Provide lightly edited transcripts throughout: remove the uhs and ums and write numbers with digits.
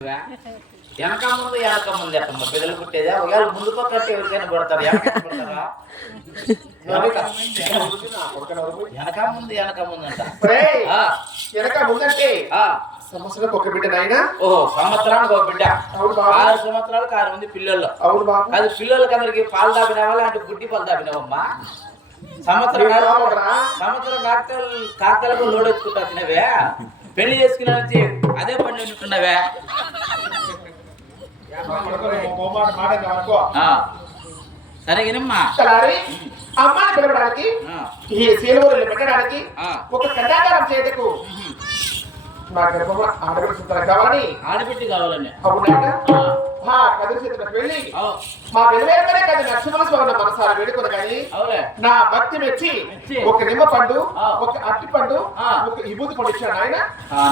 వెనక ముందు ఎట్టమ్మ పిల్లలు పుట్టేదా ఒకవేళ ముందు పక్కట్టు ఎవరికైనా కొడతారు వెనక ముందు అంట వెనక ముందంటే సంవత్సరానికి ఒక బిడ్డ నాయనా. ఓహో సంవత్సరానికి ఒక బిడ్డ 6 సంవత్సరాలకు 6 మంది పిల్లలు. అది పిల్లలకి అందరికి పాలు దాపినావా అంటే గుడ్డి పాలు దాపినావమ్మా? సంవత్సరం కాకలకు లోడ్ ఎత్తుకుంటా తినవే పెళ్లి చేసుకున్నా వచ్చి అదే పని ఉంటున్నావే. సరేనమ్మా అమ్మాయి పిలవడానికి ఈ సీలవూరులు పెట్టడానికి ఒక కర్ణాటకం చేతకు ఆడబిడ్డ కావాలని వెళ్ళి మా వెలువేరుగానే కదా నరసింహస్వామి మనసారా వేడుకొని కానీ నా భక్తి మెచ్చి ఒక నిమ్మ పండు ఒక అట్టి పండు ఒక ఇబూది పండు ఇచ్చాడు ఆయన.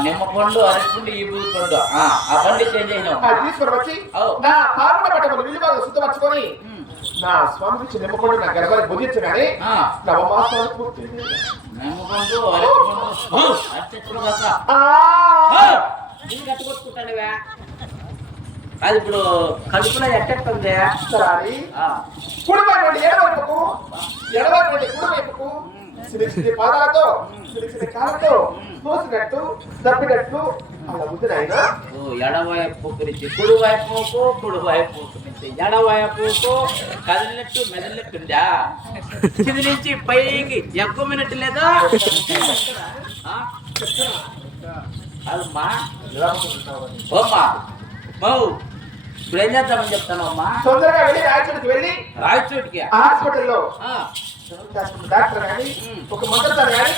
నిమ్మ పండు అరటి పండు ఇబూది పండు ఆ పండు చేంజ్ తీసుకొని వచ్చి నా పార్వణ పట్టణం విలువగా శుద్ధపరచుకొని నా స్వామి ఇచ్చి నిమ్మ పండు నా గర్భాన్ని బుద్ధించు కానీ నవమాసాలు పూర్తి కట్టుకొట్టుకుంటానువే. అది ఇప్పుడు కడుపులో ఎట్టెట్టుంది కుడివైపు ఎడవైపుకు ఎడవైపు కుడివైపుకు పాదాలతో కాళ్ళతో తోసినట్టు తప్పినట్టు అలా ఉంది ఆయన. ఎడవైపు గురించి కుడివైపుకు కుడివైపు ఎడవైపుకు కదిలినట్టు మెదలినట్టుందా? కింది నుంచి పైకి ఎక్కువనట్టు లేదా? అమ్మా ఓమ్మా ఇప్పుడు ఏం చేద్దామని చెప్తాను అమ్మా? తొందరగా వెళ్ళి రాయచోటికి హాస్పిటల్లో డాక్టర్ కానీ ఒక మంత్రసారి కానీ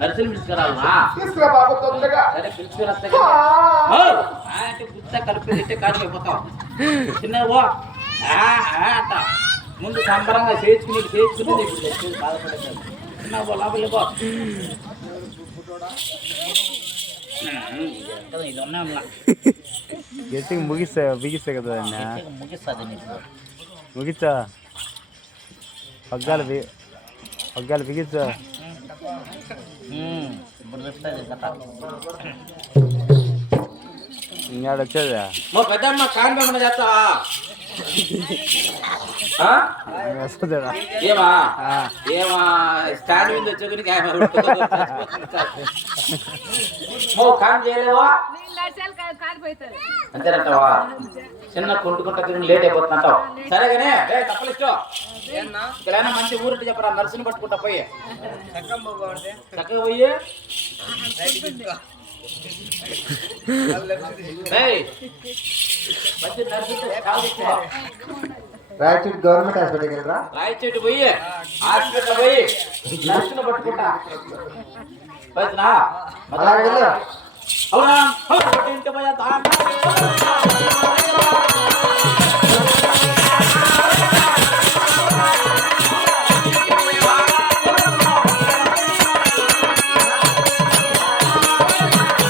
నర్సులు పిలుచుకురావా? తీసుకురా బాబు తొందరగా. సరే పిలుచుకురస్తా అంటే గుర్తా కలిపి తింటే కాలిపోతాం చిన్నవో అంట ముందు సంబరంగా చేర్చుకుని బాధపడతాను చిన్నవో లోపలిపో ఇది ఉన్నా గట్టిగా బిగిస్తా కదా ముగిస్తుంది నీకు ముగిచ్చా పగ్గాలు బిగించా ఇప్పుడు చెప్తాది కథ. ఇంకాడ వచ్చేదా పెద్దమ్మ కాన్పేమన్నా చేస్తావా? ఏమా స్టాండ్ మీద వచ్చేది కాన్ చేయలేవా? అంతేనంటావా? చిన్న కుంటుకుంటా తిరిగి లేట్ అయిపోతుందంటావు. సరేగానే తప్పలిస్టో ఇక్కడ మంచి ఊరిటి చెప్పరా నర్సుని పట్టుకుంటా పోయి చక్కగా పోయి రాయచోటి గవర్నమెంట్ హాస్పిటల్ కదా రాయచోటి పోయి హాస్పిటల్ పోయి నర్సును పట్టుకుంటా అవునా ఇంటి పోయా